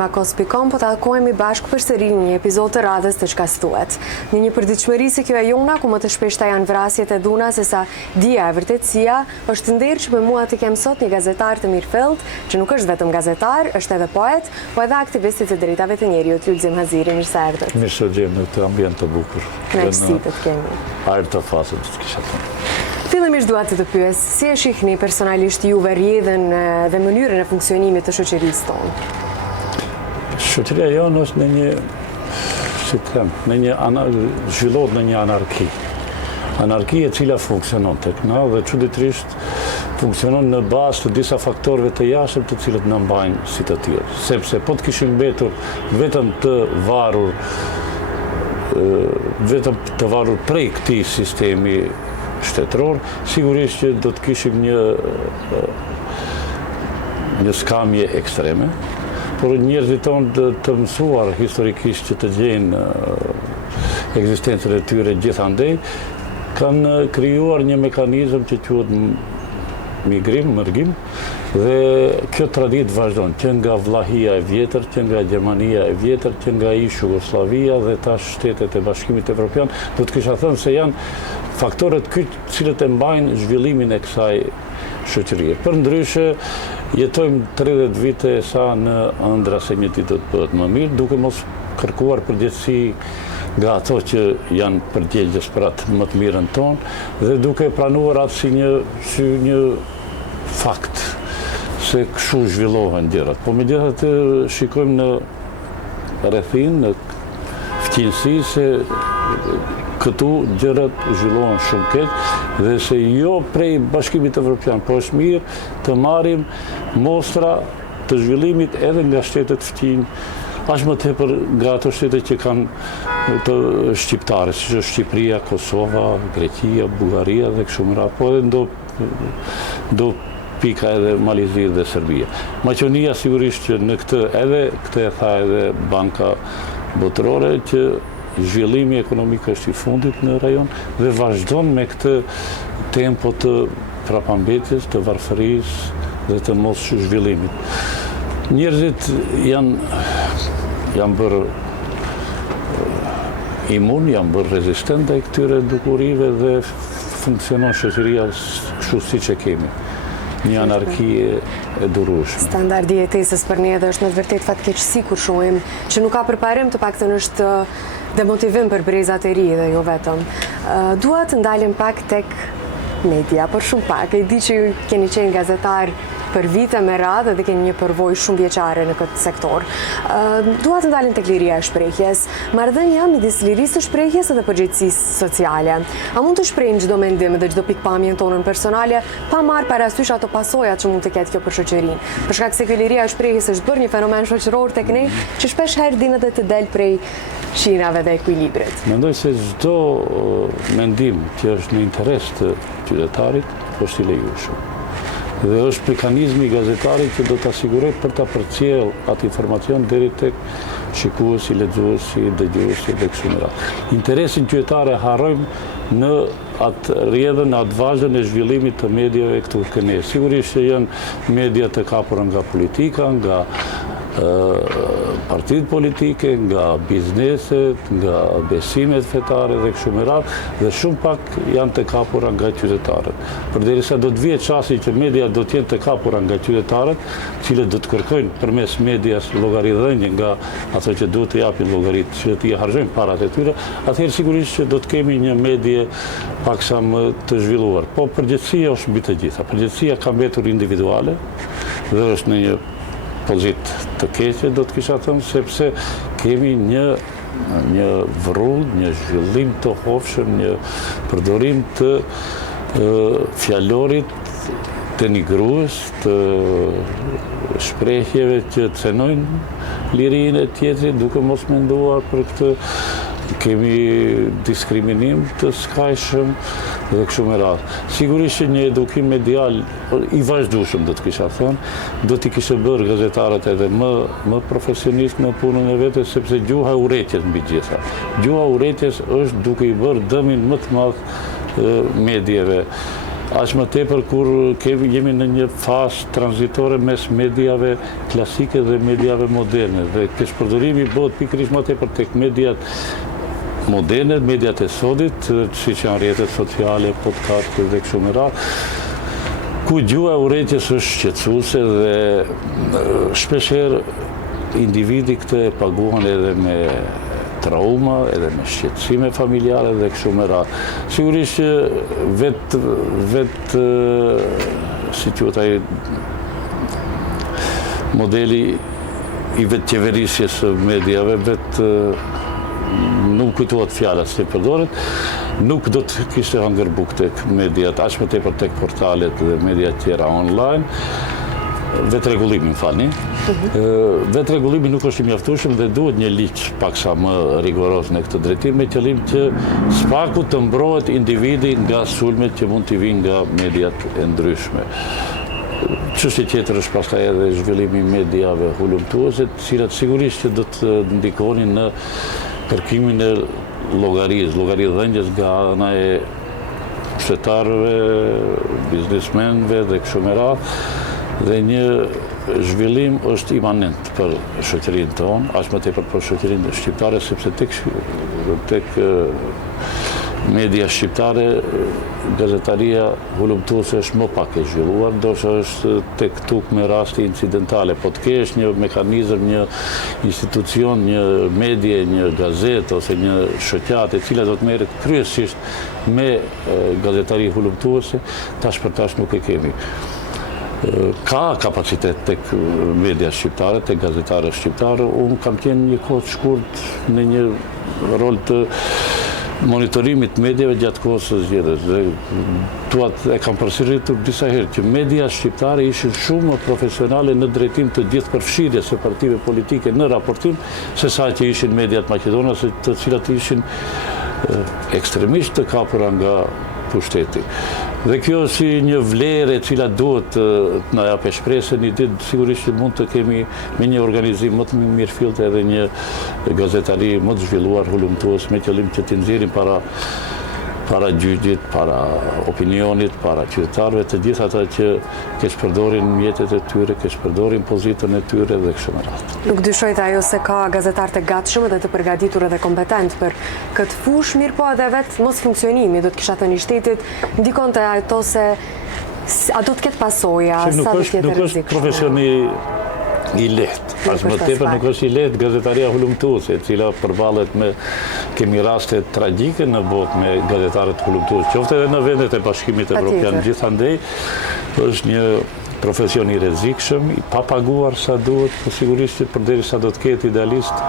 Makos.com po takohemi bashkë përsëri në një epizod të radhës të çka thuhet. Në një përditshmëri si kjo e jona, ku më të shpeshta janë vrasjet e dhuna sesa dia e vërtetësia, është nder që me mua të kem sot një gazetar të mirëfillt, që nuk është vetëm gazetar, është edhe poet, po edhe aktivist i të drejtave të njerëzit, Lulzim Haziri, mirë se erdhët. Mirë se gjem në këtë ambient të bukur. Kënaqësi të kemi. Ajër të fasët të kisha thënë. Fillimisht dua të pyes, si e shihni personalisht juve rrjedhën dhe mënyrën e funksionimit të shoqërisë tonë? Shoqëria jonë është në një, si të them, zhvillohet në një anarki. Anarki e cila funksionon tek na dhe çuditërisht funksionon në bazë të disa faktorëve të jashtëm të cilët na mbajnë si të tjerë. Sepse po të kishim mbetur vetëm të varur prej këtij sistemi shtetëror, sigurisht që do të kishim një skamje ekstreme. Por njerëzit tonë të mësuar historikisht që të gjejnë ekzistencën e tyre gjithandej, kanë krijuar një mekanizëm që quhet mërgim, dhe kjo traditë vazhdon, që nga Vllahia e vjetër, që nga Gjermania e vjetër, që nga ish Jugosllavia dhe tash Shtetet e Bashkimit Evropian, do të kisha thënë se janë faktorët këto cilët e mbajnë zhvillimin e kësaj shoqërie. Përndryshe, jetojmë 30 vite sa në ëndra se një ditë do të bëhet më mirë, duke mos kërkuar përgjegjësi nga ato që janë përgjegjës për atë më të mirën tonë, dhe duke pranuar atë si një fakt se kështu zhvillohen gjërat. Po megjithatë shikojmë në rrethin, në fqinjësi se këtu gjërat zhvillohen shumë keq dhe se jo prej Bashkimit Evropian, po është mirë të marrim mostra të zhvillimit edhe nga shtetet fqinj, aq më tepër nga ato shtete që kanë të shqiptare, siç është Shqipëria, Kosova, Greqia, Bullgaria dhe kështu me radhë, po edhe do pika edhe Malizia dhe Serbia. Maqedonia sigurisht që në këtë e tha edhe Banka Botërore që zhvillimi ekonomik është i fundit në rajon dhe vazhdon me këtë tempo të prapambetjes, të varfërisë dhe të mos zhvillimit. Njerëzit janë bërë imun, janë bërë rezistent ndaj këtyre dukurive dhe funksionon shoqëria kështu siç e kemi. Një anarki e durueshme. Standardi i jetesës për ne edhe është në të vërtetë fatkeqësi kur shohim që nuk ka përparim, të paktën është demotivim për brezat e ri dhe jo vetëm. Dua të ndalim pak tek media, por shumë pak. E di që ju keni qenë gazetar për vite me radhë dhe keni një përvojë shumë vjeçare në këtë sektor. Dua të ndalim tek liria e shprehjes. Marrëdhënia midis lirisë së shprehjes dhe përgjegjësisë sociale. A mund të shprehim çdo mendim dhe çdo pikpamjen tonën personale pa marrë parasysh ato pasojat që mund të ketë kjo për shoqërinë? Për shkak se liria e shprehjes është bërë një fenomen shoqëror tek ne që shpesh herë din edhe të del prej shinave dhe ekuilibrit. Mendoj se çdo mendim që është në interes të qytetarit është i lejueshëm. Dhe është mekanizmi i gazetarit që do të asigurojë për ta përcjell atë informacion deri tek shikuesi, lexuesi, dëgjuesi dhe kështu me radhë. Interesin qytetar e harrojmë në atë rrjedhën, atë vazhdën e zhvillimit të mediave këtu tek ne. Sigurisht që janë media të kapura nga politika, nga partitë politike, nga bizneset, nga besimet fetare dhe kështu me radhë, dhe shumë pak janë të kapura nga qytetarët. Përderisa do të vijë çasti që media do të jenë të kapura nga qytetarët, cilët do të kërkojnë përmes medias llogaridhënie nga ato që duhet të japin llogaritë, që t'i harxojnë parat e tyre, atëherë sigurisht që do të kemi një medie paksa më të zhvilluar. Po përgjegjësia është mbi të gjitha. Përgjegjësia ka mbetur individuale dhe është në një pozitë të keqe, do të kisha thënë, sepse kemi një vrull, një zhvillim të hofshëm, një përdorim të fjalorit denigrues, të shprehjeve që cenojnë lirinë e tjetrit, duke mos menduar për këtë. Kemi diskriminim të skajshëm dhe kështu me radhë. Sigurisht që një edukim medial i vazhdueshëm, do të kisha thënë, do t'i kishte bërë gazetarët edhe më profesionist në punën e vetes, sepse gjuha e urrëties mbi gjitha. Gjuha e urrëties është duke i bërë dëmin më të madh mediave. aq më tepër kur jemi në një fazë tranzitore mes mediave klasike dhe mediave moderne. Dhe keqpërdorimi bëhet pikërisht më tepër tek mediat moderne, mediat e sodit, siç janë rrjetet sociale, podcast dhe kështu me radhë, ku gjuha e urrëties është shqetësuese dhe shpeshherë individi këtë e paguan edhe me trauma, edhe me shqetësime familjare dhe kështu me radhë. Sigurisht që vetë si quhet ai modeli i vetë qeverisjes së mediave, vetë nuk kujtohet fjala se përdoret, nuk do të kishte hangër bukë tek mediat, aq më tepër tek portalet dhe media tjera online. Vetë rregullimi, më falni. Vetë rregullimi nuk është i mjaftueshëm dhe duhet një ligj paksa më rigoros në këtë drejtim me qëllim që spaku të mbrohet individi nga sulmet që mund t'i vinë nga mediat e ndryshme. Çështja tjetër është pastaj edhe zhvillimi i mediave hulumtuese, të cilat sigurisht që do të ndikonin në kërkimin e llogaridhënies nga ana e qytetarëve, biznesmenëve dhe kështu me radhë. Dhe një zhvillim është imanent për shoqërinë tonë, aq më tepër për shoqërinë shqiptare, sepse tek media shqiptare gazetaria hulumtuese është më pak e zhvilluar, ndoshta është tek tuk me raste incidentale, po të kesh një mekanizëm, një institucion, një medie, një gazetë ose një shoqatë e cila do të merret kryesisht me gazetari hulumtuese, tash për tash nuk e kemi. Ka kapacitet tek media shqiptare, tek gazetarët shqiptarë. Unë kam qenë një kohë të shkurt në një rol të monitorimit të mediave gjatë kohës së zgjedhjes. Tuat e kam përsëritur disa herë që media shqiptare ishin shumë më profesionale në drejtim të gjithë përfshirjes së partive politike në raportim se sa që ishin mediat maqedonase, të cilat ishin ekstremisht të kapura nga pushteti. Dhe kjo si një vlerë e cila duhet të na japë shpresë, një ditë sigurisht që mund të kemi me një organizim më të mirëfillt edhe një gazetari më të zhvilluar hulumtues me qëllim që t'i nxjerrim para gjyqit, para opinionit, para qytetarëve, të gjithë ata që keqpërdorin mjetet e tyre, keqpërdorin pozitën e tyre dhe kështu me radhë. Nuk dyshojt ajo se ka gazetarë të gatshëm dhe të përgatitur edhe kompetent për këtë fushë, mirë po edhe vetë mos funksionimi, do të kisha thënë i shtetit, ndikon të ato se a do të ketë pasoja, sa do të jetë rrezikshme. Nuk është profesioni i lehtë. As më tepër nuk është i lehtë gazetaria hulumtuese, e cila përballet me kemi raste tragjike në botë me gazetarët hulumtues, qoftë edhe në vendet e Bashkimit Evropian. Gjithandej është një profesion i rrezikshëm, i papaguar sa duhet, por sigurisht që përderisa do të ketë idealist,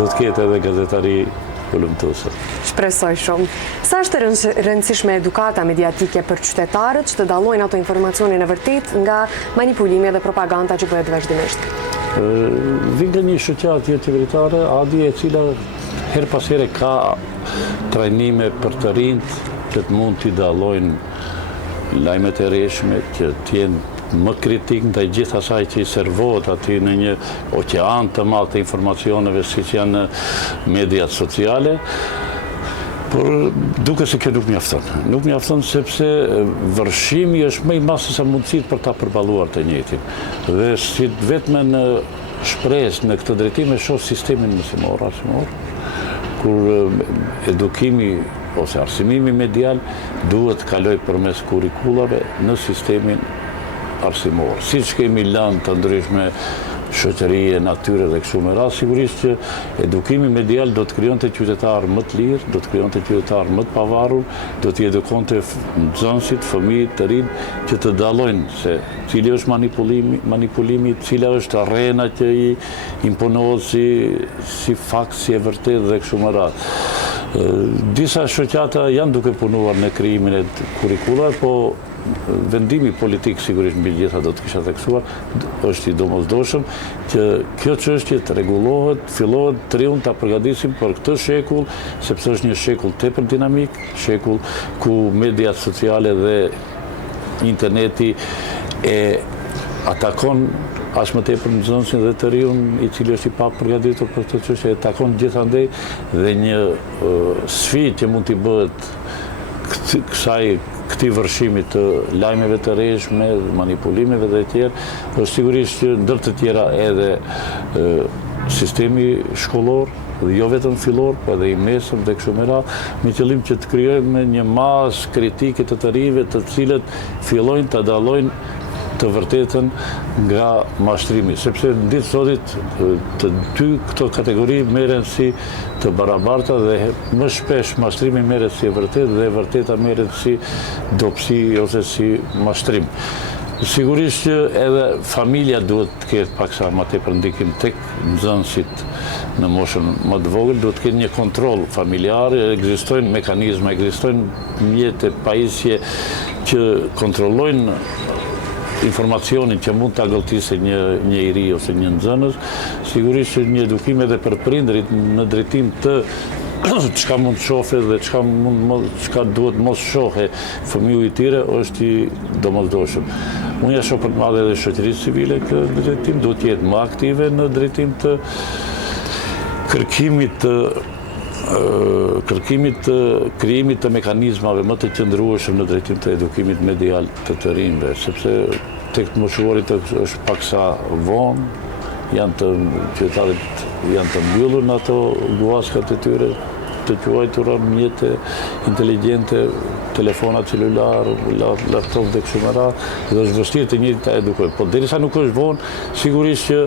do të ketë edhe gazetari hulumtuese. Shpresoj shumë. Sa është rëndësishme edukata mediatike për qytetarët që të dallojnë ato informacionin e vërtet nga manipulimi dhe propaganda që bëhet vazhdimisht? Vjen nga një shoqatje qeveritare, ADI, e cila her pas here ka trajnime për të rinjt që të mund t'i dallojnë lajmet e rreshme, që t'jenë më kritik ndaj gjithë asaj që i servohet aty në një oqean të madh të informacioneve siç janë mediat sociale. Por duke se kjo nuk mjafton. Nuk mjafton sepse vërshimi është më i madh se sa mundësitë për ta përballuar të njëjtin. Dhe si vetëm në shpresë në këtë drejtim e shoh sistemin mësimor, kur edukimi ose arsimimi medial duhet të kalojë përmes kurrikullave në sistemin arsimor. Siç kemi lënë të ndryshme shoqërie, natyre dhe kështu me radhë, sigurisht që edukimi medial do të krijonte qytetarë më të lirë, do të krijonte qytetarë më të pavarur, do t'i edukonte nxënësit, fëmijët të rinj që të dallojnë se cili është manipulimi, cila është arena që i imponohet si fakt, si e vërtet dhe kështu me radhë. Disa shoqata janë duke punuar në krijimin e kurrikulave, po vendimi politik sigurisht mbi gjitha do të kisha theksuar, është i domosdoshëm që kjo çështje të rregullohet, fillohet të riun ta përgatisim për këtë shekull, sepse është një shekull tepër dinamik, shekull ku mediat sociale dhe interneti e atakon as më tepër nxënësin dhe të riun i cili është i papërgatitur për këtë çështje, e takon gjithandej dhe një sfidë që mund t'i bëhet kësaj këtij vërshimit të lajmeve të rrezikshme, manipulimeve dhe tjerë, është sigurisht që ndër të tjera edhe sistemi shkollor, dhe jo vetëm fillor, po edhe i mesëm dhe kështu me radhë, me qëllim që të krijojmë një masë kritike të rive, të cilët fillojnë të dallojnë të vërtetën nga mashtrimi, sepse në ditë sotit të dy këto kategori merren si të barabarta dhe më shpesh mashtrimi merret si e vërtetë dhe e vërteta merret si dobësi ose si mashtrim. Sigurisht që edhe familja duhet të ketë paksa më tepër ndikim tek nxënësit në moshën më të vogël, duhet të ketë një kontroll familjar, ekzistojnë mekanizma, ekzistojnë mjete pajisje që kontrollojnë informacionin që mund të agëlltisë një i ri ose një nxënës, sigurisht që një edukim edhe për prindrit në drejtim të çka mund të shohë dhe çka duhet mos shohë fëmiu i tyre është i domosdoshëm. Unë ja shoh për të madhe edhe shoqërisë civile këtë drejtim, duhet të jetë më aktive në drejtim të kërkimit të krijimit të mekanizmave më të qëndrueshëm në drejtim të edukimit medial të rinjve, sepse tek të moshuarit është paksa vonë, qytetarët janë të mbyllur në ato guaskat e tyre të quajtura mjete inteligjente, telefona celular, laptop dhe kështu me radhë, dhe është vështirë të njëjtë ta edukojnë. Po derisa nuk është vonë, sigurisht që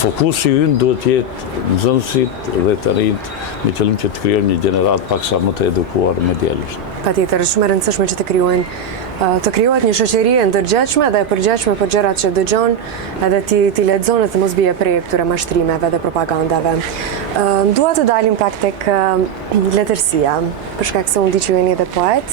fokusi ynë duhet të jetë nxënësit dhe të rinjt me qëllim që të krijojmë një gjenerat paksa më të edukuar medialisht. Patjetër, është shumë e rëndësishme që të krijohet një shoqëri e ndërgjegjshme dhe e përgjegjshme për gjërat që dëgjon edhe ti lexon dhe të mos bie prej këtyre mashtrimeve dhe propagandave. Dua të dalim pak tek letërsia, për shkak se unë di që jeni edhe poet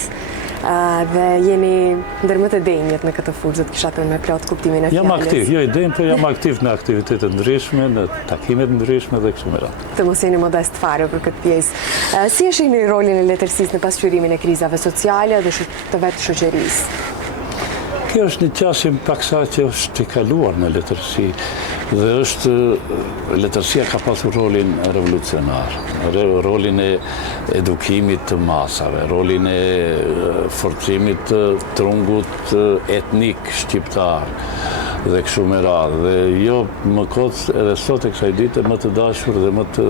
dhe jeni ndër më të denjët në këtë fushë, kisha thënë me plot kuptimin e fjalës. Jam aktiv, jo i denj, por jam aktiv në aktivitete ndryshme, në takimet ndryshme dhe kështu me radhë. Të mos jeni modest fare për këtë pjesë. Si e shihni rolin e letërsisë në pasqyrimin e krizave sociale dhe të vetë shoqërisë? Kjo është një qasje paksa që është e kaluar në letërsi dhe letërsia ka pasur rolin revolucionar, rolin e edukimit të masave, rolin e forcimit të trungut etnik shqiptar dhe kështu me radhë. Dhe jo më kot edhe sot e kësaj dite më të dashur dhe më të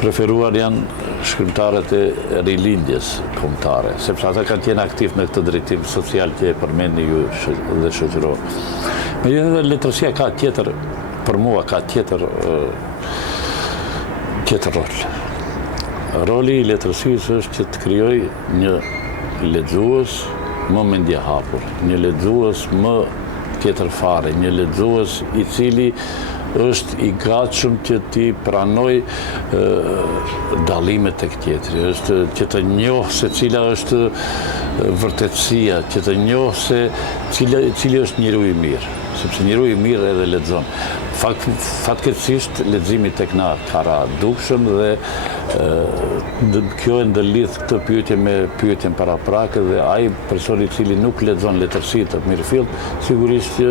preferuar janë shkrimtarët e rilindjes kombëtare, sepse ata kanë qenë aktiv në këtë drejtim social që e përmendni ju dhe shoqëror. Megjithatë letërsia ka tjetër, për mua ka tjetër rol. Roli i letërsisë është që të krijoj një lexues më mendje hapur, një lexues më tjetër fare, një lexues i cili është i gatshëm që ti pranoj dallimet tek tjetri, është që të njohë se cila është vërtetësia, që të njohë se cili është njeriu i mirë, sepse njeriu i mirë edhe lexon. Fatkeqësisht leximi tek na ka ra dukshëm dhe kjo e ndërlidh këtë pyetje me pyetjen paraprake dhe ai personi i cili nuk lexon letërsi të mirëfillt, sigurisht që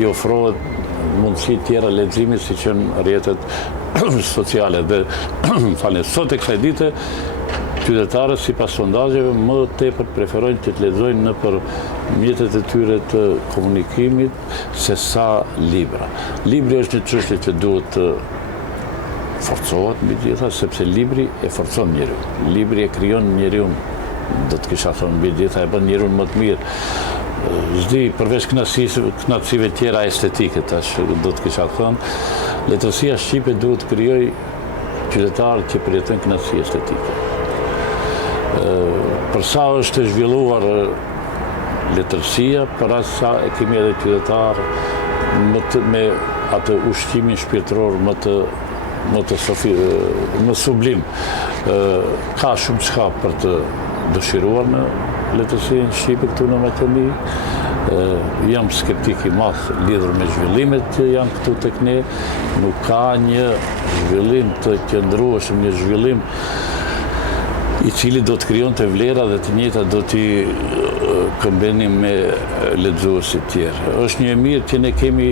i ofrohet mundësi tjera leximit si që në rrjetet sociale dhe sot e kësaj dite qytetarët sipas sondazheve më tepër preferojnë që të lexojnë nëpër mjetet e tyre të komunikimit se sa libra. Libri është një çështje që duhet të forcohet mbi gjitha, sepse libri e forcon njeriu. Libri e krijon njeriu, do të kisha thënë mbi gjitha, e bën njeriu më të mirë. Zdi, përveç knatësive tjera estetike, tash do të kisha thënë, letërsia shqipe duhet të krijoj qytetarë që përjetojnë knatësi estetike. Për sa është zhvilluar letërsia, për aq sa e kemi edhe qytetarë me atë ushqimin shpirtëror më sublim. Ka shumë çka për të dëshiruar në letërsinë shqipe këtu në Maqedoni. Jam skeptik i madh lidhur me zhvillimet që janë këtu tek ne. Nuk ka një zhvillim të qëndrueshëm, një zhvillim i cili do të krijonte vlera dhe të njëjta do t'i këmbenim me lexuesit tjerë. Është një e mirë që ne kemi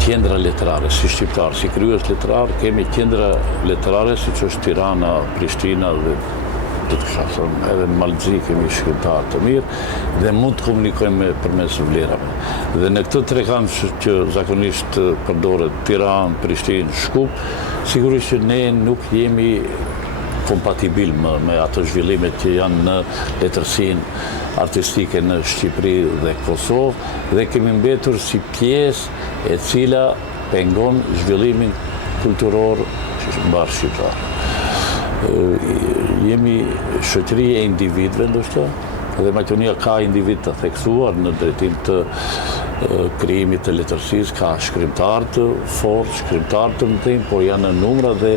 qendra letrare, si shqiptar, si kryes letrar, kemi qendra letrare, siç është Tirana, Prishtina dhe të kisha thënë, edhe në Mallxhi kemi shkrimtarë të mirë dhe mund të komunikojmë përmes vlerave. Dhe në këtë trekant që zakonisht përdoret Tiranë, Prishtinë, Shkup, sigurisht që ne nuk jemi kompatibil me ato zhvillimet që janë në letërsinë artistike në Shqipëri dhe Kosovë dhe kemi mbetur si pjesë e cila pengon zhvillimin kulturor mbar shqiptar. Jemi shoqëri e individëve ndoshta dhe Maqedonia ka individ të theksuar në drejtim të krijimit të letërsisë, ka shkrimtarë të fortë, shkrimtarë të mëdhenj, por janë në numra dhe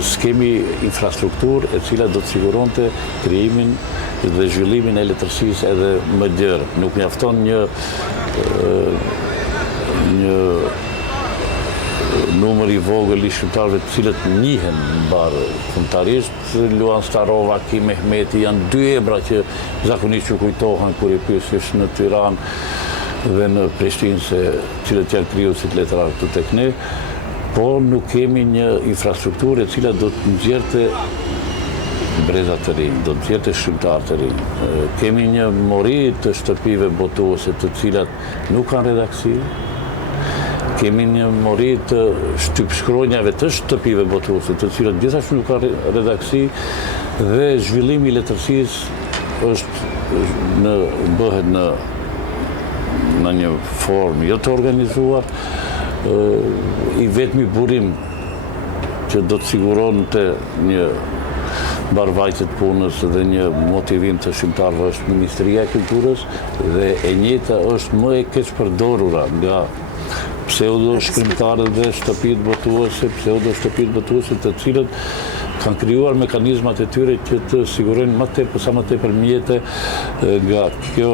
s'kemi infrastrukturë e cila do të siguronte krijimin dhe zhvillimin e letërsisë edhe më gjerë. Nuk mjafton një numër i vogël i shkrimtarëve të cilët njihen mbar kombëtarisht. Luan Starova, Kim Mehmeti janë dy emra që zakonisht që kujtohen kur i pyesësh në Tiranë dhe në Prishtinë se cilët janë krijuesit letrarë të tek ne, por nuk kemi një infrastrukturë e cila do të nxjerrte breza të rinj, do të nxjerrte shkrimtarë të rinj. Kemi një mori të shtëpive botuese të cilat nuk kanë redaksi. Kemi një mori të shtypshkronjave të shtëpive botuese, të cilat gjithashtu nuk kanë redaksi dhe zhvillimi i letërsisë bëhet në një formë jo të organizuar. I vetmi burim që do të siguronte një mbarvajtje të punës dhe një motivim të shkrimtarëve është Ministria e Kulturës dhe e njëjta është më e keq përdorura nga pseudo shkrimtarët dhe shtëpitë botuese, të cilët kanë krijuar mekanizmat e tyre që të sigurojnë sa më tepër mjete nga kjo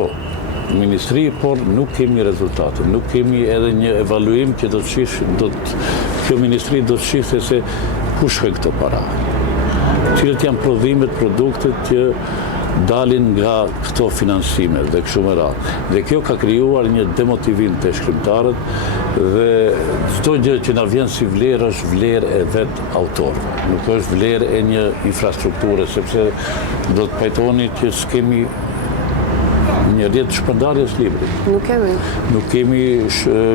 ministri, por nuk kemi rezultate, nuk kemi edhe një evaluim që kjo ministri do të shihte se ku shkojnë këto para. Cilët janë prodhimet, produktet që dalin nga këto financime dhe kështu me radhë. Dhe kjo ka krijuar një demotivim të shkrimtarët dhe çdo gjë që na vjen si vlerë është vlerë e vet autorëve. Nuk është vlerë e një infrastrukture, sepse do të pajtoni që s'kemi një rrjet shpërndarjes libri. Nuk kemi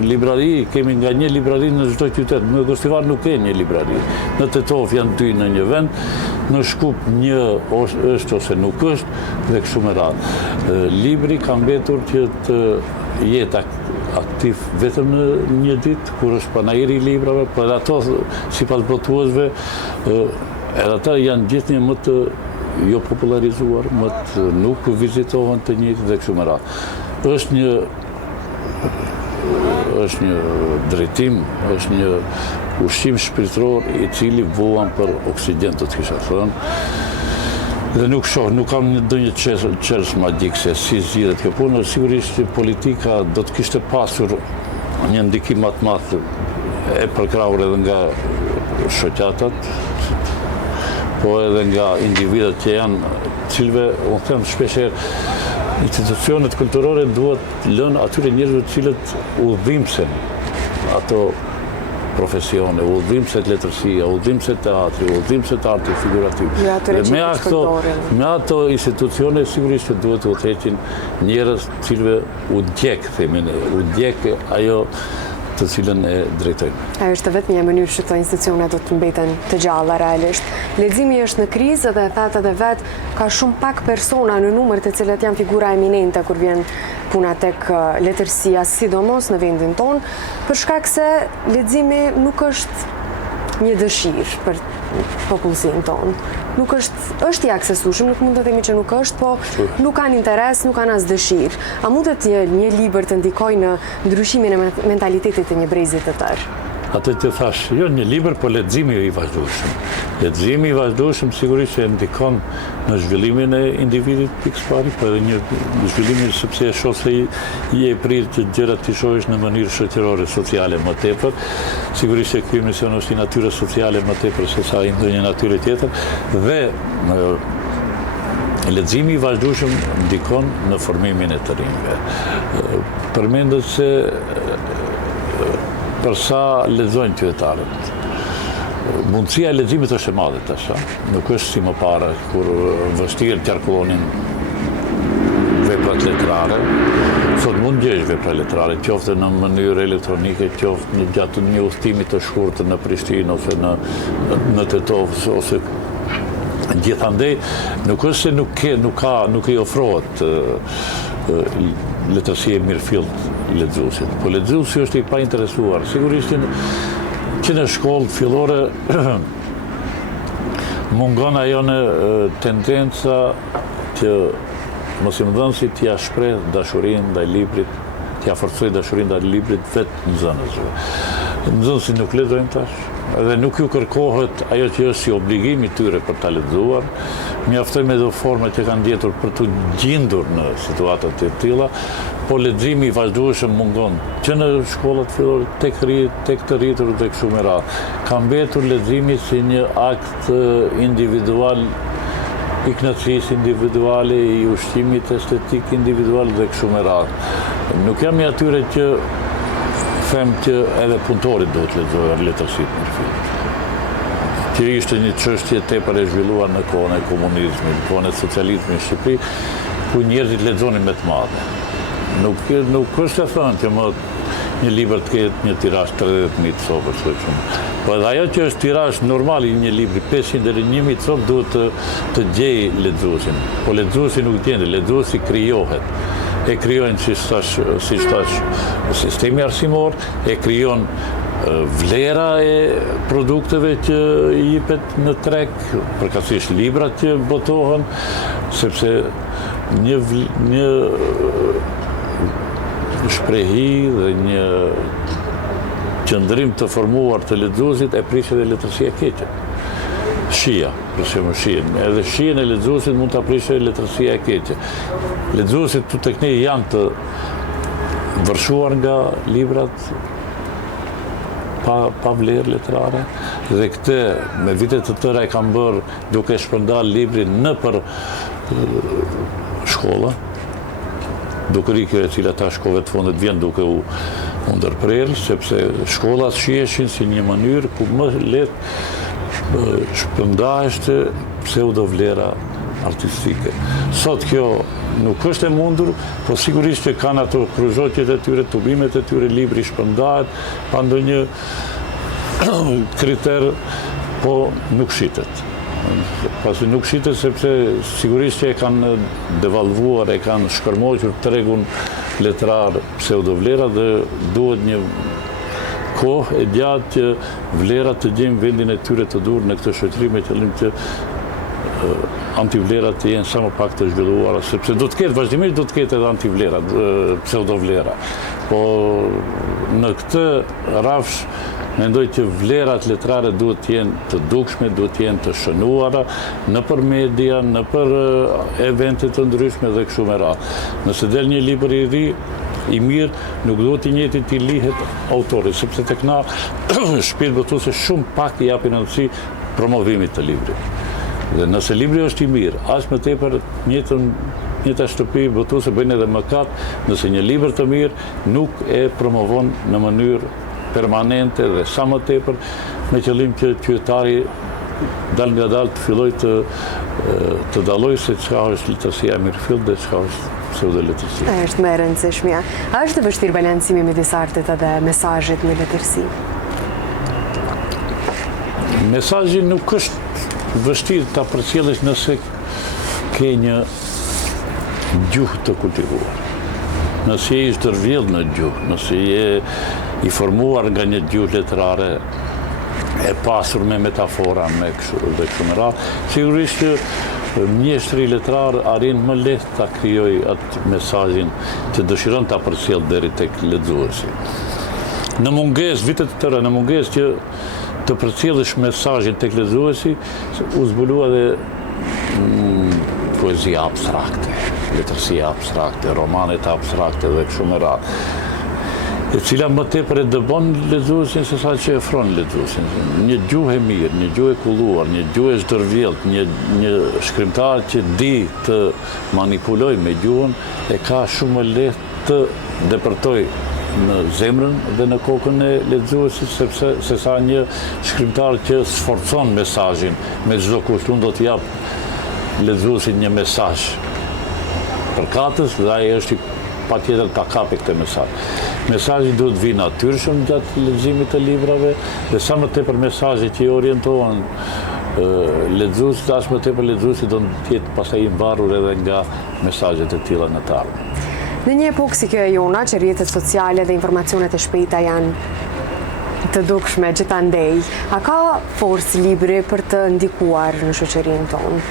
librari, kemi nga një librari në çdo qytet. Në Gostivar nuk ke një librari. Në Tetov janë 2 në një vend, në Shkup një është ose nuk është dhe kështu me radhë. Libri ka mbetur që të jetë aktiv vetëm në një ditë, kur është panajiri i librave, por ato sipas botuesve, edhe ata janë gjithnjë më të jo popularizuar, nuk vizitohen të njëjtë dhe kështu me radhë. Është një drejtim, është një ushqim shpirtëror i cili vuan për oksigjen, do të kisha thënë. Dhe nuk kam ndonjë çelës magjik se si zgjidhet kjo punë. Sigurisht që politika do të kishte pasur një ndikim më të madh e përkrahur edhe nga shoqatat, po edhe nga individët që janë, cilëve, unë them shpeshherë, institucionet kulturore duhet lënë atyre njerëzve të cilët udhimsen ato profesione, udhimset letërsia, udhimset teatri, udhimset arti figurativ. Dhe me ato institucione sigurisht që duhet u udhëheqin njerëz të cilëve u djek ajo të cilën e drejtojnë. Ajo është vetëm një mënyrë që këto institucione do të mbeten të gjalla realisht. Leximi është në krizë dhe thatë edhe vetë ka shumë pak persona në numër të cilët janë figura eminente kur vjen puna tek letërsia, sidomos në vendin tonë, për shkak se leximi nuk është një dëshirë për popullsinë tonë. Nuk është i aksesueshëm, nuk mund të themi që nuk është, po nuk kanë interes, nuk kanë as dëshirë. A mundet një libër të ndikojë në ndryshimin e mentalitetit të një brezi të tërë? Atë të thash, jo një libër, po leximi i vazhdueshëm. Leximi i vazhdueshëm sigurisht që ndikon në zhvillimin e individit pikë pari, po edhe një zhvillimin sepse e shoh se i e prirë që gjërat të shohësh në mënyrë shoqërore, sociale më tepër. Sigurisht që ky emision është i natyrës sociale më tepër se sa i ndonjë natyre tjetër dhe leximi i vazhdueshëm ndikon në formimin e të rinjve. Përmendet se për sa lexojnë qytetarët. mundësia e leximit është e madhe tash, nuk është si më parë kur vështirë qarkullonin veprat letrare. Sot mund gjesh vepra letrare, qoftë në mënyrë elektronike, qoftë në gjatë një udhëtimi të shkurtër në Prishtinë ose në Tetov ose gjithandej nuk është se nuk i ofrohet letërsia e mirëfillt lexuesit, po lexuesi është i pa interesuar. Sigurisht që në shkollë fillore mungon ajo në tendenca që mësimdhënësi t'ia shpreh dashurinë ndaj librit, t'ia forcoj dashurinë ndaj librit vetë nxënësve. Nxënësit nuk lexojnë tash, edhe nuk ju kërkohet ajo që është si obligim i tyre për ta lexuar. Mjaftoj me do forma që kanë gjetur për të gjendur në situata të tilla, po leximi i vazhdueshëm mungon që në shkollat fillore tek të rritur tek shumë e radhë. Ka mbetur leximi si një akt individual i kënaqësisë individuale, i ushqimit estetik individual dhe kështu me radhë. Nuk jam i atyre që them që edhe punëtorit duhet lexojë letërsitë mirëfillt. Që ishte një çështje tepër e zhvilluar në kohën e komunizmit, në kohën e socializmit në Shqipëri, ku njerëzit lexonin me të madhe. Nuk është e thënë që një libër të ketë një tirazh 30.000 copë, po edhe ajo që është tirazh normal i një libri 500 deri 1000 copë duhet të gjejë lexuesin. Po lexuesi nuk gjendet, lexuesi krijohet. E krijojnë siç thash sistemi arsimor, e krijon vlera e produkteve që i jepet në treg, përkatësisht librat që botohen, sepse një shprehi dhe një qëndrim të formuar të lexuesit e prish edhe letërsia e keqe. Shija, për shembull shijen, edhe shijen e lexuesit mund ta prishë letërsia e keqe. Lexuesit tek ne janë të vërshuar nga librat pa vlerë letrare, dhe këtë me vite të tëra e kam bërë duke shpërndar librin nëpër shkolla, duke kjo e cila ta shkove të fundit vjen duke u ndërprerë, sepse shkollat shiheshin si një mënyrë ku më lehtë shpërndaheshte pseudo vlera artistike. Sot kjo nuk është e mundur, po sigurisht që kanë ato kruzotjet e tyre, tubimet e tyre, libri shpërndahet pa ndonjë kriter, po nuk shitet. Pasi nuk shitet sepse sigurisht që e kanë devalvuar, e kanë shkërmoqur tregun letrar pseudovlera dhe duhet një kohë e gjatë që vlerat të gjejnë vendin e tyre të dur në këtë shoqëri me qëllim që antivlerat të jenë sa më pak të zhvilluara, sepse do të ketë vazhdimisht do të ketë edhe antivlerat, pseudovlera. Po në këtë rafsh mendoj që vlerat letrare duhet të jenë të dukshme, duhet të jenë të shënuara nëpër media, nëpër evente të ndryshme dhe kështu me radhë. Nëse del një libër i ri, i mirë, nuk duhet i njëjti t'i lihet autorit, sepse tek na shpirt botuese shumë pak i japin rëndësi promovimit të librit. Dhe nëse libri është i mirë, as më tepër njëta shtëpi botuese bëjnë edhe mëkat, nëse një libër të mirë nuk e promovon në mënyrë permanente dhe sa më tepër me qëllim që qytetari dal nga dal të filloj të dallojë se çka është letërsia e mirëfillt dhe çka është pseudoletërsia. Është më e rëndësishmja. A është vështirë balancimi midis artit dhe mesazhit në letërsi? Mesazhi nuk është vështirë ta përcjellësh nëse ke një gjuhë të kultivuar. Nëse je i zdërvjell në gjuhë, nëse je i formuar nga një gjuhë letrare e pasur me metafora, me kështu me radhë, sigurisht që mjeshtri letrar arrin më lehtë ta krijojë atë mesazhin që dëshiron ta përcjellë deri tek lexuesi. Në mungesë, vitet të tëra, në mungesë që të përcjellësh mesazhin tek lexuesi, u zbulua edhe poezia abstrakte, letërsia abstrakte, romanet abstrakte dhe kështu me radhë, e cila më tepër e dëbon lexuesin se sa që e ofron lexuesin. Një gjuhë e mirë, një gjuhë e kulluar, një gjuhë e zdërvjellt, një shkrimtar që di të manipulojë me gjuhën, e ka shumë më lehtë të depërtoj në zemrën dhe në kokën e lexuesit, sepse se sa një shkrimtar që sforcon mesazhin me çdo kusht, unë do të jap lexuesit një mesazh përkatës dhe ai është patjetër ta kapë këtë mesazh. Mesazhi duhet vi natyrshëm gjatë leximit të librave dhe sa më tepër mesazhe që i orientohen lexuesit, as më tepër lexuesi do të jetë pastaj i mbarur edhe nga mesazhet e tilla në të ardhmen. Në një epokë si kjo e jona, që rrjetet sociale dhe informacionet e shpejta janë të dukshme gjithandej, a ka forcë libri për të ndikuar në shoqërinë tonë?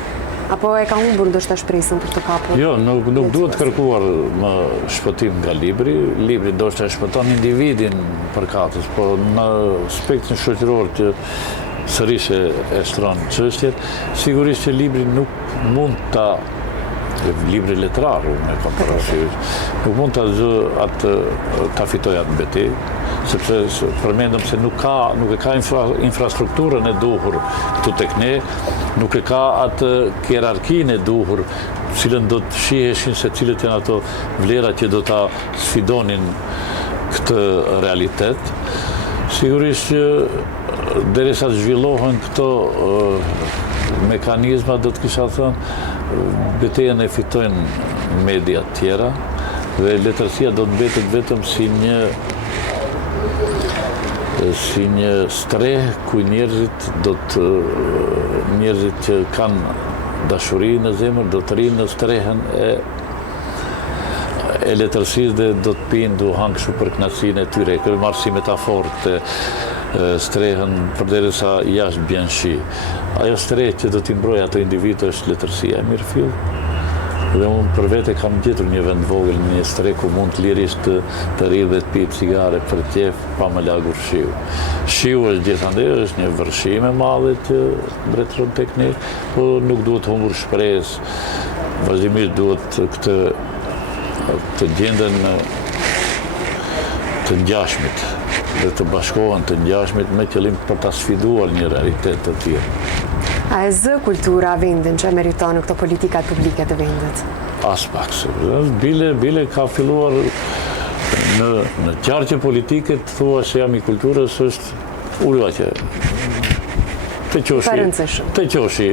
Apo e ka humbur ndoshta shpresën për të kapur? Jo, nuk duhet kërkuar më shpëtim nga libri. Libri ndoshta shpëton individin përkatës, po në aspektin shoqëror që sërish e shtron çështjet, sigurisht që libri nuk mund libri letrar, me komparasysh, nuk mund ta fitoj atë betejë, sepse përmendëm se nuk e ka infrastrukturën e duhur këtu tek ne, nuk e ka atë hierarkinë e duhur, cilën do të shiheshin se cilët janë ato vlerat që do ta sfidonin këtë realitet. Sigurisht që derisa të zhvillohen këto mekanizma, do të kisha thënë, betejën e fitojnë media tjera dhe letërsia do të mbetet vetëm si një streh ku njerëzit që kanë dashuri në zemër do të rinë në strehen e letërsisë dhe do të pinë duhan kështu për kënaqësinë e tyre. Kjo marr si metaforë të strehën përderisa jashtë bjen shi. Ajo streh që do t'i mbrojë ato individ është letërsia e mirëfill. Dhe unë për vete kam gjetur një vend vogël, një streh ku mund lirisht të rri dhe të pi cigare për qef pa më lagur shiu. Shiu është gjithandej, është një vërshim e madhe që mbretëron tek ne, po nuk duhet humbur shpresë. Vazhdimisht duhet të gjenden të ngjashmit dhe të bashkohen të ngjashmit me qëllim për ta sfiduar një realitet të tillë. A e zë kultura vendin që meriton këto politikat publike të vendit? As pak. Bile ka filluar në qarqe politike të thua se jam i kulturës është ulluaqe. Të qoshi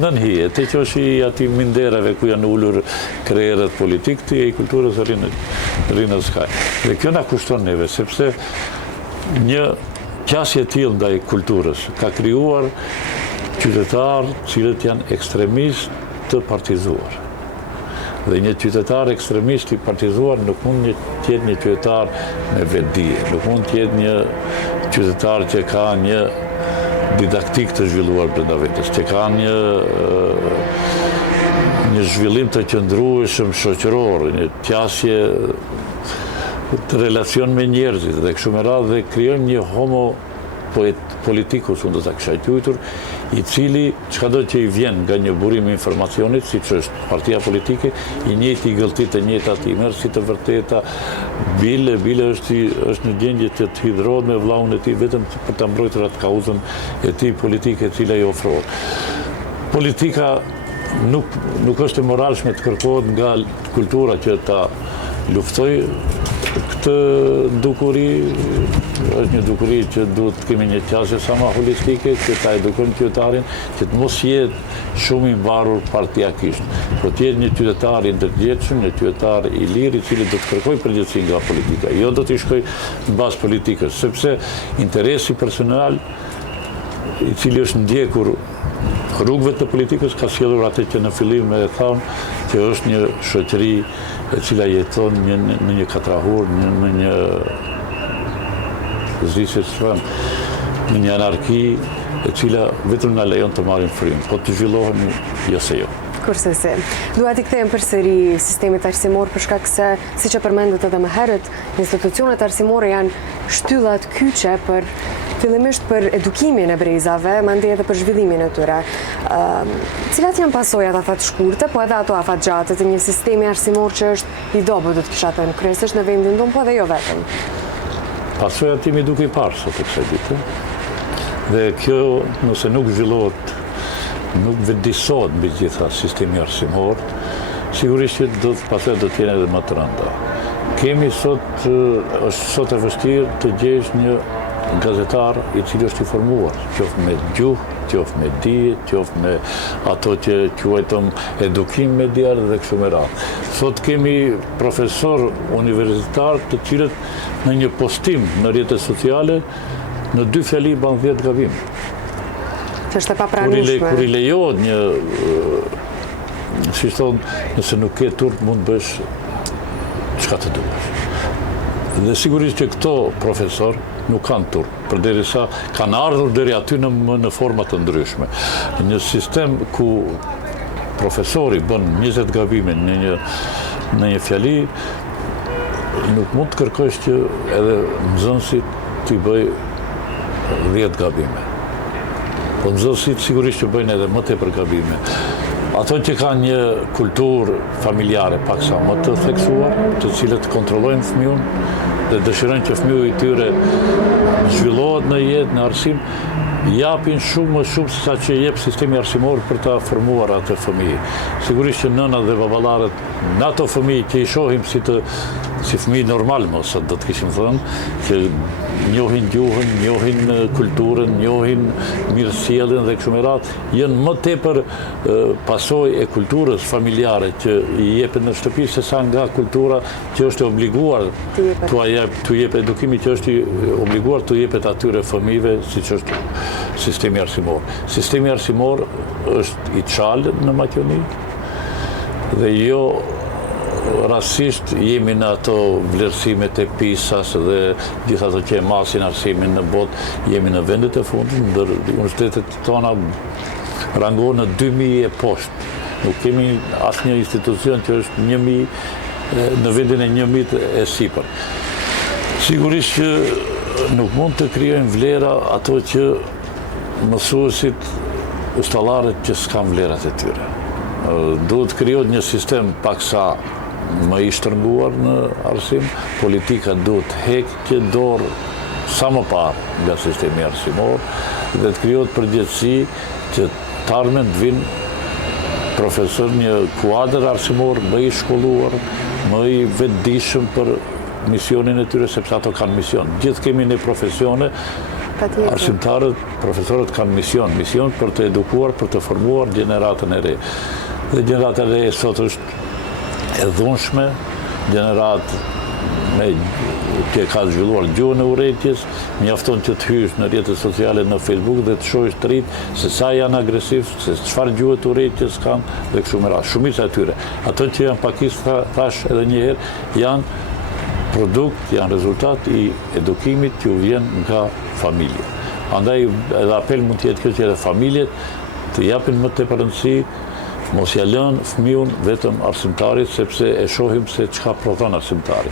nënhije, të qoshi ati minderave ku janë ullur kreerët politik, të i kulturës rinë skaj. Dhe kjo na kushton neve, sepse një qasje tillë ndaj kulturës ka krijuar qytetarë cilët janë ekstremistë të partizuar. Dhe një qytetar ekstremist i partizuar nuk mund të jetë një qytetar me vetdije, nuk mund të jetë një qytetar që ka një didaktik të zhvilluar brenda vetes, që ka një zhvillim të qëndrueshëm shoqëror, një qasje të relacion me njerëzit dhe kështu me radhë dhe krijon një homo politikus, unë do ta kisha quajtur, i cili çdo që i vjen nga një burim i informacionit, siç është partia politike, i njëjti i gëlltit të njëjtat i merr si të vërteta, bile është në gjendje të hidhrohet me vllahun e tij vetëm për ta mbrojtur atë kauzën e tij politike e cila i ofrohet. Politika nuk është e moralshme të kërkohet nga kultura që ta luftoj këtë dukuri, është një dukuri që duhet të kemi një qasje sa ma holistike, që ta edukojmë qytetarin, që të mos jetë shumë i mbarur partiakisht, po të jetë një qytetar i ndërgjegjshëm, një qytetar i lirë, i cili do të kërkojë përgjegjësi nga politika, jo do të shkojë në bazë politikës, sepse interesi personal i cili është ndjekur rrugëve të politikës ka sjellur atë që në fillim e thamë që është një shoqëri e cila jeton në një katrahur, në një në një anarki e cila vetëm na lejon të marrim frym, po të zhvillohemi jo se jo. Kurse se. Dua t'i kthejmë përsëri sistemit arsimor për shkak se, siç e përmendët edhe më herët, institucionet arsimore janë shtyllat kyçe fillimisht për edukimin e brezave, mandej edhe për zhvillimin e tyre. Cilat janë pasojat afat shkurte, po edhe ato afat gjate të një sistemi arsimor që është i dobët, do të kisha thënë, kryesisht në vendin tonë, po edhe jo vetëm. Pasojat timi duke i parë sot e kësaj dite. Dhe kjo, nëse nuk zhvillohet, nuk vendisohet mbi gjitha sistemi arsimor, sigurisht që pasojat do të jenë edhe më të rënda. Kemi është sot e vështirë të gjesh një gazetar i cili është i formuar, qoftë me gjuhë, qoftë me dije, qoftë me ato që quajtëm edukim medial dhe kështu me radhë. Sot kemi profesor universitar të cilët në një postim në rrjetet sociale në 2 fjali ban 10 gabim. Që është e papranueshme. Kur i lejohet një, si thonë, nëse nuk ke turp mund bësh çka të duash. Dhe sigurisht që këto profesor nuk kanë turp, përderisa kanë ardhur deri aty në forma të ndryshme. Një sistem ku profesori bën 20 gabime në një fjali, nuk mund të kërkosh që edhe nxënësit t'i bëj 10 gabime. Po nxënësit sigurisht që bëjnë edhe më tepër gabime. Ato që kanë një kulturë familjare paksa më të theksuar, të cilët kontrollojnë fëmijën dhe dëshirojnë që fëmiu i tyre zhvillohet në jetë, në arsim, japin shumë më shumë se sa që jep sistemi arsimor për ta formuar atë fëmijë. Sigurisht që nënat dhe baballarët në ato fëmijë që i shohim si fëmijë normal, mos do të kishim thënë, që njohin gjuhën, njohin kulturën, njohin mirësjelljen dhe kështu me radhë, janë më tepër pasojë e kulturës familjare që i jepet në shtëpi sesa nga kultura që është obliguar t'u jep edukimi që është obliguar t'u jepet atyre fëmijëve siç është sistemi arsimor. Sistemi arsimor është i çalë në Maqedoni dhe jo rastisht jemi në ato vlerësimet e PISA-s dhe gjithë ato që e masin arsimin në botë, jemi në vendet e fundit, ndër universitetet tona rangohen në 2000 e poshtë. Nuk kemi asnjë institucion që është 1000 në vendin e 1000 e sipër. Sigurisht që nuk mund të krijojnë vlera ato që mësuesit, ustallarët që s'kan vlerat e tyre. Duhet krijohet një sistem paksa më i shtrënguar në arsim, politika duhet heqë dorë sa më parë nga sistemi arsimor dhe të krijohet përgjegjësi që të ardhmen të vinë profesor një kuadër arsimor më i shkolluar, më i vetëdijshëm për misionin e tyre, sepse ato kanë mision. Gjithë kemi në profesione, arsimtarët, profesorët kanë mision për të edukuar, për të formuar gjeneratën e re. Dhe gjenerata e re sot është e dhunshme, gjenerat që ka zhvilluar gjuhën e urrejtjes, mjafton që të hysh në rrjetet sociale në Facebook dhe të shohësh të rinjt se sa janë agresiv, se çfarë gjuhë të urrejtjes kanë dhe kështu me radhë. Shumica e tyre, ato që janë pakisht, thash edhe një herë, janë produkt, janë rezultat i edukimit që vjen nga familja. Andaj edhe apel mund të jetë kjo që edhe familjet të japin më tepër rëndësi, mos ja lënë fëmijën vetëm arsimtarit, sepse e shohim se çka prodhon arsimtari.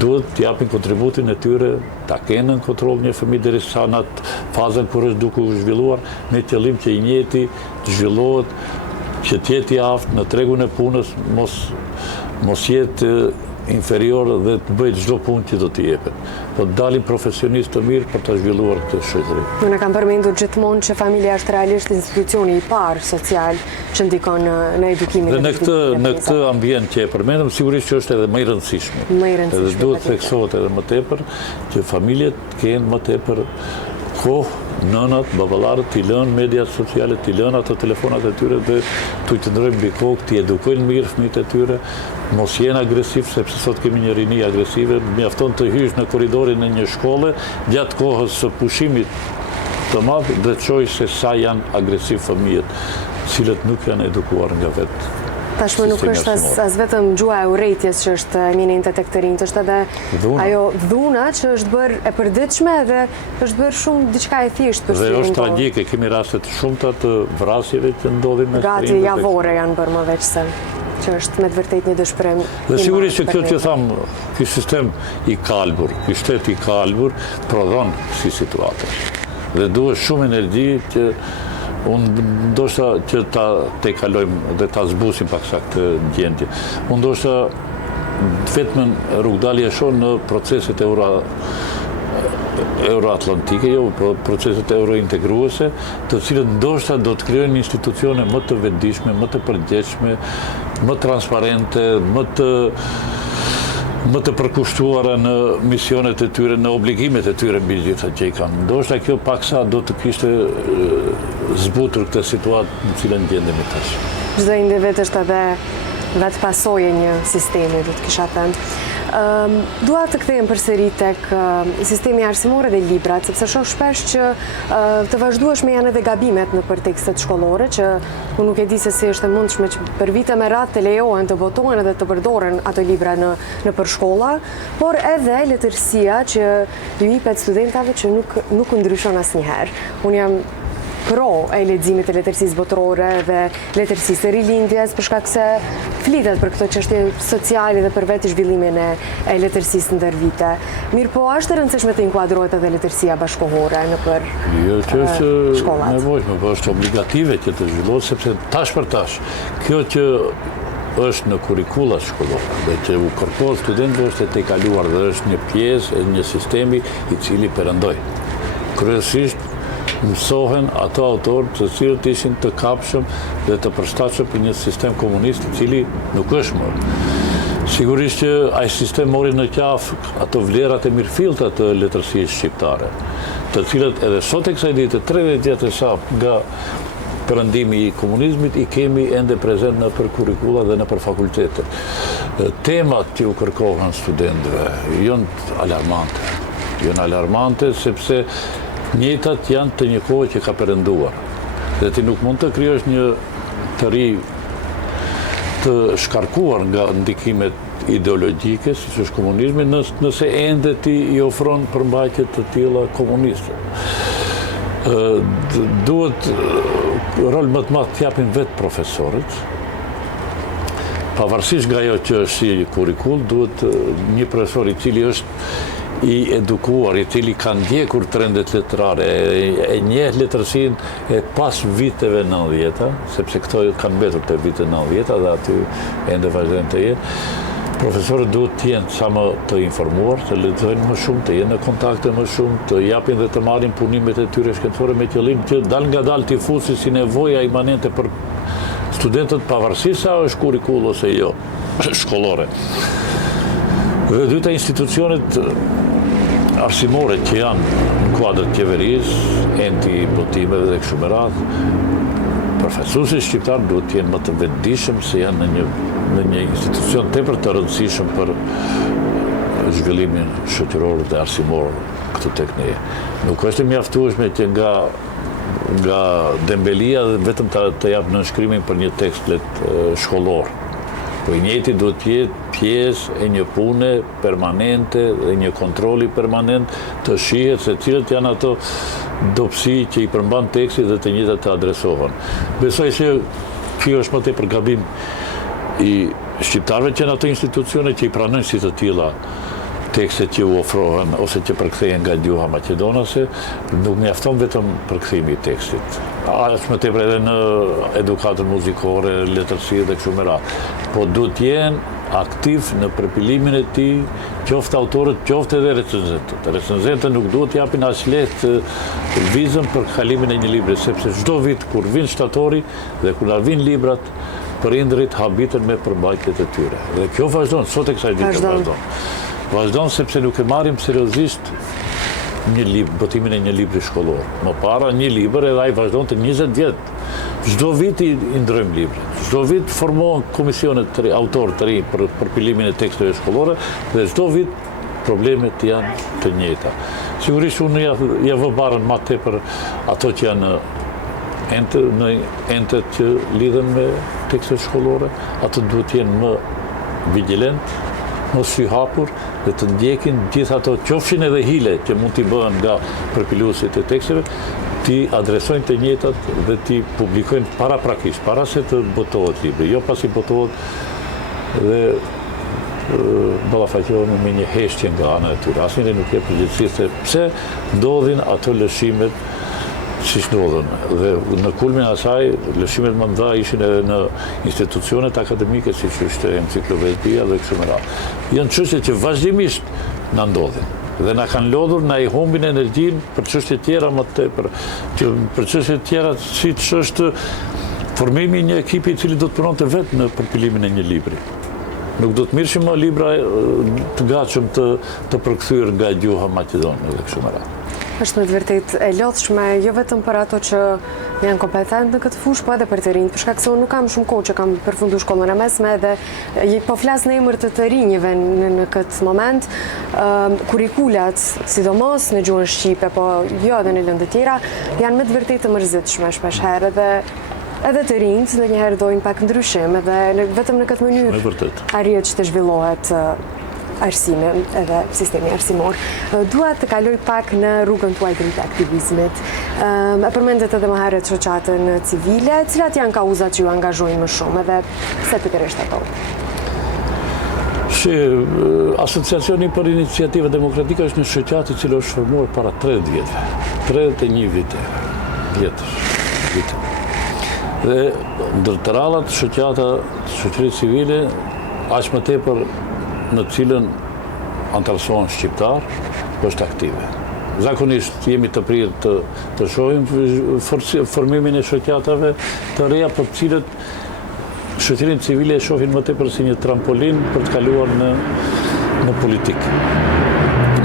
Duhet të japin kontributin e tyre, ta kenë në kontroll një fëmijë derisa në atë fazën kur është duke u zhvilluar, me qëllim që i njëjti të zhvillohet, që të jetë i aftë në tregun e punës, mos jetë inferior dhe të bëjë çdo punë që do t'i jepet. Po të dalin profesionistë të mirë për të zhvilluar këtë shoqëri. Unë kam përmendur gjithmonë që familja është realisht institucioni i parë social që ndikon në edukimin e fëmijëve. Në këtë ambient që e përmendëm, sigurisht që është edhe më i rëndësishme. Edhe duhet theksohet edhe më tepër që familjet kenë më tepër kohë, nënat, baballarët t'i lënë mediat sociale, t'i lënë ato telefonat e tyre dhe t'u qëndrojnë mbi kokë, t'i edukojnë mirë fëmijët e tyre, mos jenë agresiv, sepse sot kemi një rini agresive, mjafton të hysh në korridorin e një shkolle gjatë kohës së pushimit të madh dhe të shohësh se sa janë agresiv fëmijët, cilët nuk janë edukuar nga vetë. Tashmë nuk është as vetëm gjuha e urrejtjes që është eminente tek të rinjt, është edhe ajo dhuna që është bërë e përditshme dhe është bërë shumë diçka e thjeshtë për fëmijët. Dhe është tragjike, kemi raste të shumta të vrasjeve që ndodhin me gati javore janë bërë më veç se që është me të vërtet një dëshpërim. Dhe sigurisht që kjo që thamë, ky sistem i kalbur, ky shtet i kalbur prodhon si situatë. Dhe duhet shumë energji që unë ndoshta që te kalojmë dhe ta zbusim paksa këtë gjendje. Unë ndoshta vetëm rrugdalja shoh në proceset euroatlantike, jo proceset eurointegruese, të cilët ndoshta do të krijojnë institucione më të vetëdijshme, më të përgjegjshme, më transparente, më të më të përkushtuara në misionet e tyre, në obligimet e tyre mbi gjitha që i kanë. Ndoshta kjo paksa do të kishte zbutur këtë situatë në cilën gjendemi tash. Çdo individ është edhe vetë pasojë e një sistemi, do të kisha thënë. Dua të kthehem përsëri tek sistemi arsimor dhe librat, sepse shoh shpesh që të vazhdueshme janë edhe gabimet nëpër tekstet shkollore, që unë nuk e di se si është e mundshme që për vite me radhë të lejohen, të votohen dhe të përdoren ato libra nëpër shkolla, por edhe letërsia që ju jepet studentave që nuk ndryshon asnjëherë. Unë jam pro e leximit të letërsisë botërore dhe letërsisë së rilindjes, për shkak se flitet për këto çështje sociale dhe për vetë zhvillimin e letërsisë ndër vite. Mirë po, është e rëndësishme të inkuadrohet edhe letërsia bashkëkohore nëpër shkollat. Nevojshme, po është obligative që të zhvillohet, sepse tash për tash, kjo që është në kurrikullat shkollore dhe që u kërkohet studentëve është e tejkaluar dhe është një pjesë e një sistemi i cili perëndoi. Kryesisht mësohen ato autorë të cilët ishin të kapshëm dhe të përshtatshëm për një sistem komunist i cili nuk është më. Sigurisht që ai sistem mori në qafë ato vlerat e mirëfillta të letërsisë shqiptare, të cilët edhe sot e kësaj dite 30 vjet e sa nga perëndimi i komunizmit i kemi ende prezent në për kurrikula dhe në për fakultetet. Temat që u kërkohen studentëve janë alarmante sepse njëjtat janë të një kohë që ka perënduar. Dhe ti nuk mund të krijosh një të ri të shkarkuar nga ndikimet ideologjike, siç është komunizmi, nëse ende ti I ofron përmbajtje të tilla komuniste. Duhet rol më të madh të japin vetë profesorët. Pavarësisht nga ajo që është si kurrikull, duhet një profesor I cili është I edukuar, I cili ka ndjekur trendet letrare, e njeh letërsinë e pas viteve 90-ta, sepse këto kanë mbetur te vitet 90-ta dhe aty ende vazhdojnë të jenë. Profesorët duhet të jenë sa më të informuar, të lexojnë më shumë, të jenë në kontakte më shumë, të japin dhe të marrin punimet e tyre shkencore me qëllim që dal nga dal t'i fusin si nevoja imanente për studentët pavarësisht sa është kurrikull ose jo shkollore. Dhe dyta institucionet arsimore që janë në kuadrët qeverisë, enti botimeve dhe kështu me radhë, profesuesit shqiptar duhet të jenë më të vetëdijshëm se janë në një institucion tepër të rëndësishëm për zhvillimin shoqëror dhe arsimor këtu tek ne. Nuk është e mjaftueshme që nga dembelia dhe vetëm të jap nënshkrimin për një tekst shkollor. Po I njëjti duhet të jetë pjesë e një pune permanente dhe një kontrolli permanent të shihet se cilët janë ato dobësi që I përmban teksti dhe të njëjtat të adresohen. Besoj se kjo është më tepër gabim I shqiptarëve që në ato institucione që I pranojnë si të tilla tekstet që u ofrohen ose që përkthehen nga gjuha maqedonase, nuk mjafton vetëm përkthimi I tekstit. Është më tepër edhe në edukatën muzikore, letërsi dhe kështu me radhë. Po duhet jenë aktiv në përpilimin e tij, qoftë autorët, qoftë edhe recenzentët. Recenzentët nuk duhet japin as lehtë vizën për kalimin e një libri, sepse çdo vit kur vin shtatori dhe kur na vin librat, prindërit habiten me përmbajtjet e tyre. Dhe kjo vazhdon, sot e kësaj dite vazhdon. Vazhdon sepse nuk e marrim seriozisht botimin e një libri shkollor. Më para një libër edhe ai vazhdon të 20 vjet. Çdo vit I ndrojmë libra. Çdo vit formohen komisione të ri, autorë të ri për përpilimin e teksteve shkollore dhe çdo vit problemet janë të njëjta. Sigurisht unë ja vë barën më tepër ato që janë në entet që lidhen me tekstet shkollore, ato duhet të jenë më vigjilent, më sy hapur dhe të ndjekin gjithë ato qofshin edhe hile që mund t'i bëhen nga përpiluesit e teksteve, t'i adresojnë të njëjtat dhe t'i publikojnë paraprakisht, para se të botohet libri, jo pasi botohet dhe ballafaqohen me një heshtje nga ana e tyre. Asnjëri nuk jep përgjegjësi se pse ndodhin ato lëshimet siç ndodhen. Dhe në kulmin e asaj, lëshimet më mëdha ishin edhe në institucionet akademike, siç është enciklopedia dhe kështu me radhë. Janë çështje që vazhdimisht na ndodhin dhe na kanë lodhur, na I humbin energjinë për çështje tjera më tepër, për çështje tjera siç është formimi I një ekipi I cili do të punonte vetë në përpilimin e një libri. Nuk do të mirëshim më libra të gatshëm të përkthyer nga gjuha maqedone dhe kështu me radhë. Është me të vërtet e lodhshme jo vetëm për ato që janë kompetent në këtë fushë, po edhe për të rinjt, për shkak se unë nuk kam shumë kohë që kam përfunduar shkollën e mesme dhe po flas në emër të rinjve në këtë moment. Kurrikulat, sidomos në gjuhën shqipe, po jo edhe në lëndë të tjera, janë me të vërtetë të mërzitshme shpeshherë edhe të rinjt ndonjëherë dojnë pak ndryshim edhe vetëm në këtë mënyrë arrihet që të zhvillohet arsimi edhe sistemi arsimor. Dua të kaloj pak në rrugën tuaj të aktivizmit. E përmendet edhe më herët shoqatën civile, cilat janë kauzat që ju angazhojnë më shumë edhe pse pikërisht ato? Asociacioni për Iniciativë Demokratike është një shoqatë i cili është formuar para 30 vjetëve. 31 vite. Dhe ndër të radhat shoqata shoqërisë civile aq më tepër në cilën antarësohen shqiptar, është aktive. Zakonisht jemi të prirë të shohim formimin e shoqatave të reja, për cilët shoqërinë civile e shohin më tepër si një trampolin për të kaluar në politikë.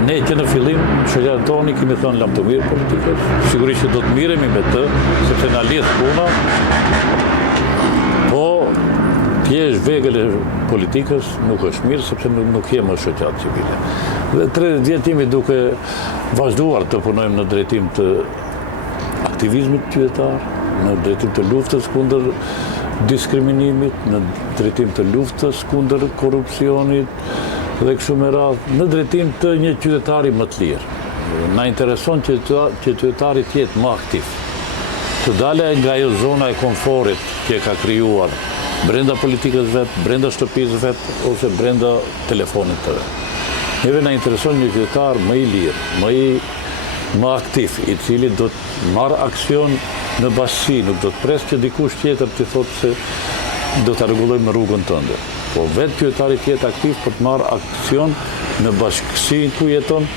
Ne që në fillim, shoqatën toni kemi thënë lam të mirë politikës, sigurisht që do të miremi me të, sepse na lidh puna, po pjesë vegël e politikës nuk është mirë, sepse nuk jemi shoqatë civile. Dhe 30 vjet jemi duke vazhduar të punojmë në drejtim të aktivizmit qytetar, në drejtim të luftës kundër diskriminimit, në drejtim të luftës kundër korrupsionit dhe kështu me radhë, në drejtim të një qytetari më të lirë. Na intereson që qytetari të jetë më aktiv, të dale nga ajo zona e komforit që ka krijuar brenda politikës vetë, brenda shtëpisë vetë, ose brenda telefonit të vetë. Neve na intereson një qytetar më i lirë, më aktiv, i cili do të marrë aksion në bashkësi, nuk do të presë që dikush tjetër të thotë se do të rregullojmë rrugën tënde. Po vetë qytetari të jetë aktiv për të marrë aksion në bashkësi ku jeton,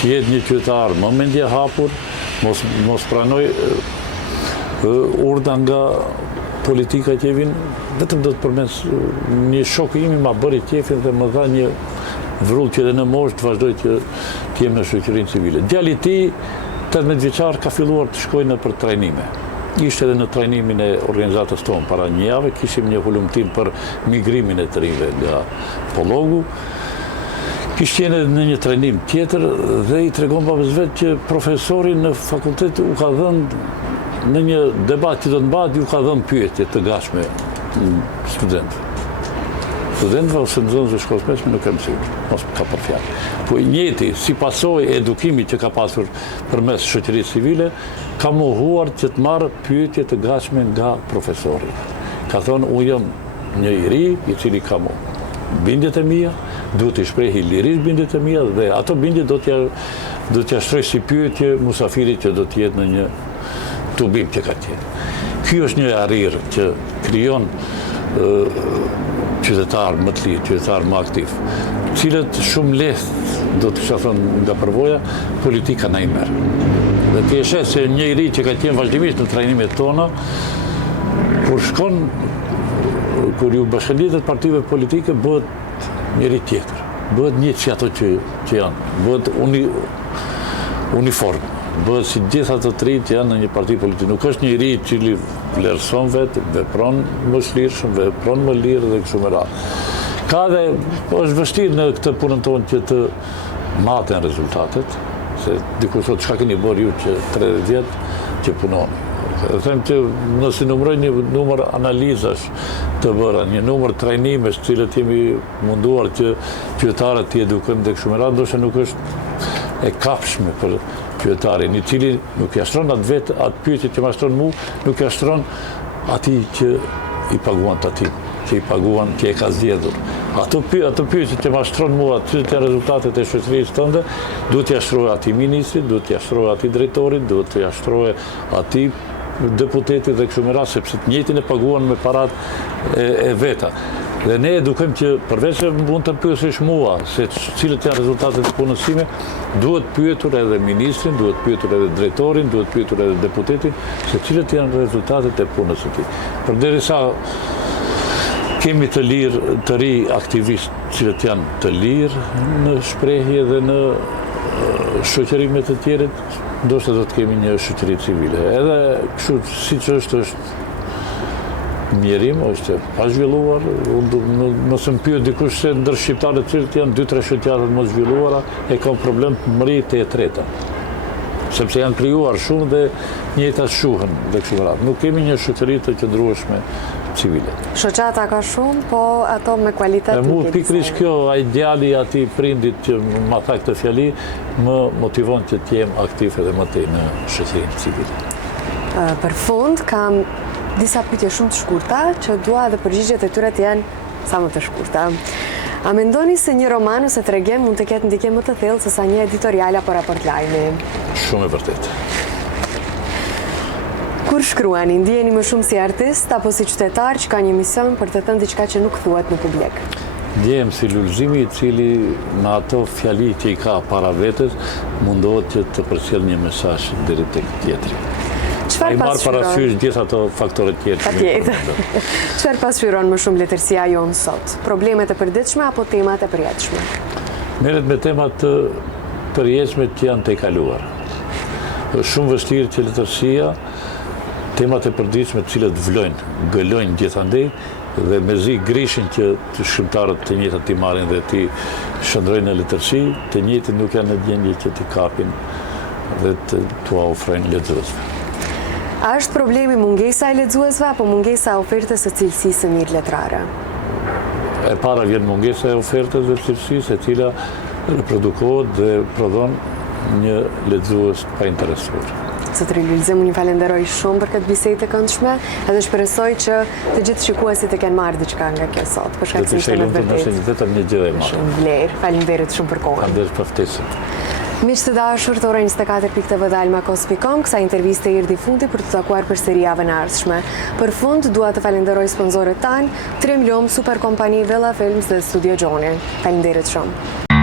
të jetë një qytetar më mendje hapur, mos pranoj urdhra nga politika që vinë, vetëm do të përmes një shoku imi ma bëri qefin dhe më dha një vrull që edhe në moshë të vazhdoj që jem në shoqërinë civile. Djali i tij, 18 vjeçar, ka filluar të shkojnë për trajnime. Ishte edhe në trajnimin e organizatës tonë para një jave, kishim një hulumtim për migrimin e të rinjve nga Pollogu. Kishte qenë në një trajnim tjetër dhe i tregon babës vetë që profesori në fakultet u ka dhënë në një debat që do të mbahet, ju ka dhënë pyetje të gatshme studentëve. Studentëve ose nxënësve shkollës mesme nuk kam sigur, mos ka për fjalë. Po i njëjti, si pasojë e edukimit që ka pasur përmes shoqërisë civile, ka mohuar që të marrë pyetje të gatshme nga profesori. Ka thonë, unë jam një i ri i cili ka bindjet e mia, duhet të shprehi lirisht bindjet e mia dhe ato bindje do t'ja shtroj si pyetje musafirit që do të jetë në një tubim që ka tjetë. Ky është një arrirë që krijon qytetar më të lirë, qytetar më aktiv, cilët shumë lehtë, do të kisha thënë nga përvoja, politika na i merr. Dhe ti e sheh se një i ri që ka qenë vazhdimisht në trajnimet tona, kur shkon, kur ju bashkëngjitet partive politike, bëhet njëri tjetër, bëhet një si ato që janë, bëhet uniform. Bëhet si gjitha të tri që janë në një parti politik. Nuk është një i ri i cili vlerëson vetë, vepron më shlirshëm, vepron më lirë dhe kështu me radhë. Ka dhe është vështirë në këtë punën tonë që të maten rezultatet, se dikush thotë çka keni bërë ju që 30 vjet që punoni. Them që nëse numëroj një numër analizash të bëra, një numër trajnimesh të cilët jemi munduar që qytetarët të edukojmë dhe kështu me radhë, ndoshta nuk është e kapshme për qytetarin, i cili nuk ja shtron atë pyetje që ma shtron mu, nuk ja shtron ati që i paguan të ati, që i paguan, që e ka zgjedhur. Ato pyetje që ma shtron mu, atë që të rezultatet e shoqërisë tënde, duhet ja shtrohe ati ministrit, duhet ja shtrohe ati drejtorit, duhet ja shtrohe ati deputetit dhe kështu me radhë, sepse të njëjtin e paguan me parat e veta. Dhe ne edukojmë që përveç se mund të pyesësh mua se cilët janë rezultatet e punës sime, duhet pyetur edhe ministrin, duhet pyetur edhe drejtorin, duhet pyetur edhe deputetin se cilët janë rezultatet e punës së tij. Përderisa Kemi të ri aktivistë cilët janë të lirë në shprehje dhe në shoqërimet e tjerit, ndoshta do të kemi një shoqëri civile. Edhe kështu siç është mjerim, është pa zhvilluar. Mos më pyet dikush se ndër shqiptarët cilët janë 2-3 shoqata të mos zhvilluara e kanë problem të mritë e treta. Sepse janë krijuar shumë dhe njëjtat shuhen dhe kështu me radhë. Nuk kemi një shoqëri të qëndrueshme civile. Shoqata ka shumë, po ato me kualitet nuk Mu pikërisht kjo, ai djali i atij prindit që ma tha këtë fjali, më motivon që të jem aktiv edhe më tej në shoqërinë civile. Për fund, kam disa pyetje shumë të shkurta që dua dhe përgjigjet e tyre të jenë sa më të shkurta. A mendoni se një roman ose tregim mund të ketë ndikim më të thellë se sa një editorial apo raport lajmi? Shumë e vërtetë. Kur shkruani, ndiheni më shumë si artist apo si qytetar që ka një mision për të thënë diçka që nuk thuhet në publik? Ndjehem si lullëzimi i cili me ato fjali që i ka para vetes mundohet që të përcjell një mesazh deri tek tjetri. Ai marr parasysh gjithë ato faktorët tjerë. Patjetër. Çfarë pasqyron më shumë letërsia jonë sot? Problemet e përditshme apo temat e përjetshme? Merret me temat të përjetshme që janë të kaluar. Është shumë vështirë që letërsia, temat e përditshme të cilët vlojnë, gëlojnë gjithandej dhe mezi grishin që të shkrimtarët të njëjtat t'i marrin dhe t'i shndrojnë në letërsi, të njëjtit nuk janë në gjendje që t'i kapin dhe t'u ofrojnë lexuesve. A është problemi mungesa e lexuesve apo mungesa e ofertës së cilësisë së mirë letrare? E para vjen mungesa e ofertës dhe cilësisë, e cila reprodukohet dhe prodhon një lexues pa interesuar. Zotëri Lulzim, unë falenderoj shumë për këtë bisedë të këndshme, edhe shpresoj që të gjithë shikuesit të kenë marrë diçka nga kjo sot. Për shkak se ishte në vërtetë vetëm një gjë e madhe. Shumë vlerë. Faleminderit shumë për kohën. Faleminderit për ftesën. Miq të dashur, të ora 24.tv dhe almakos.com, kësa interviste erdhi fundi për të takuar përsëri javën e ardhshme. Për fund, dua të falenderoj sponsorët tanë, Trim Lom, Super Kompani, Vella Films dhe Studio Gjoni. Faleminderit shumë.